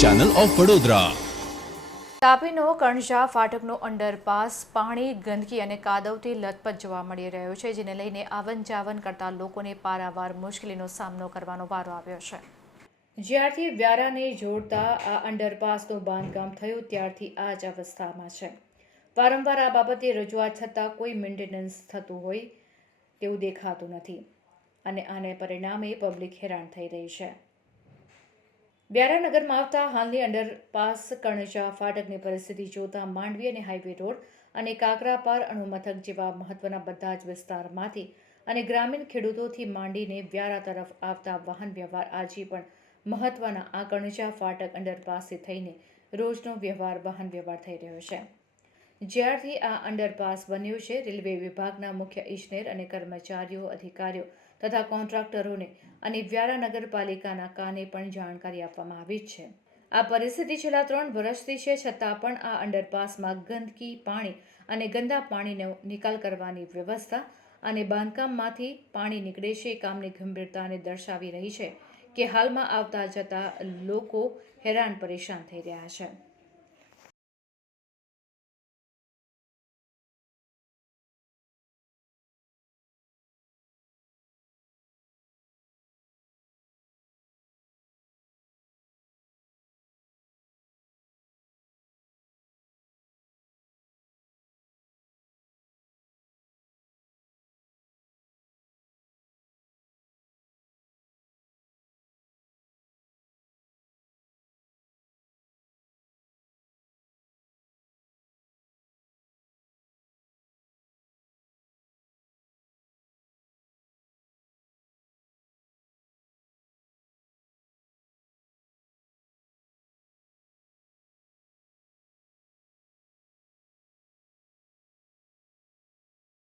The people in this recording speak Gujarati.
ચેનલ ઓફ વડોદરા તાપીનો કણઝા ફાટકનો અંડરપાસ પાણી, ગંદકી અને કાદવથી લથપથ જોવા મળી રહ્યો છે, જેને લઈને આવન જાવન કરતા લોકોને પારાવાર મુશ્કેલીનો સામનો કરવાનો વારો આવ્યો છે. જ્યારથી વ્યારાને જોડતા આ અંડરપાસનું બાંધકામ થયું, ત્યારથી આ જ અવસ્થામાં છે. વારંવાર આ બાબતે રજૂઆત છતાં કોઈ મેન્ટેનન્સ થતું હોય તેવું દેખાતું નથી અને આને પરિણામે પબ્લિક હેરાન થઈ રહી છે. વ્યારાનગરમાં આવતા હાલની અંડરપાસ કણજા ફાટકની પરિસ્થિતિ જોતા માંડવી અને હાઈવે રોડ અને કાકરાપાર અણુમથક જેવા મહત્વના બધા જ વિસ્તારમાંથી અને ગ્રામીણ ખેડૂતોથી માંડીને વ્યારા તરફ આવતા વાહન વ્યવહાર આજે પણ મહત્વના. આ કણજા ફાટક અંડરપાસથી થઈને રોજનો વ્યવહાર વાહન વ્યવહાર થઈ રહ્યો છે. જ્યારથી આ અંડરપાસ બન્યો છે, રેલવે વિભાગના મુખ્ય ઇજનેર અને કર્મચારીઓ, અધિકારીઓ તથા કોન્ટ્રાક્ટરોને અને વ્યારા નગરપાલિકાના કાને પણ જાણકારી આપવામાં આવી છે. આ પરિસ્થિતિ છેલ્લા ત્રણ વર્ષથી છે, છતાં પણ આ અંડરપાસમાં ગંદકી, પાણી અને ગંદા પાણીનો નિકાલ કરવાની વ્યવસ્થા અને બાંધકામમાંથી પાણી નીકળે છે કામની ગંભીરતાને દર્શાવી રહી છે કે હાલમાં આવતા જતા લોકો હેરાન પરેશાન થઈ રહ્યા છે.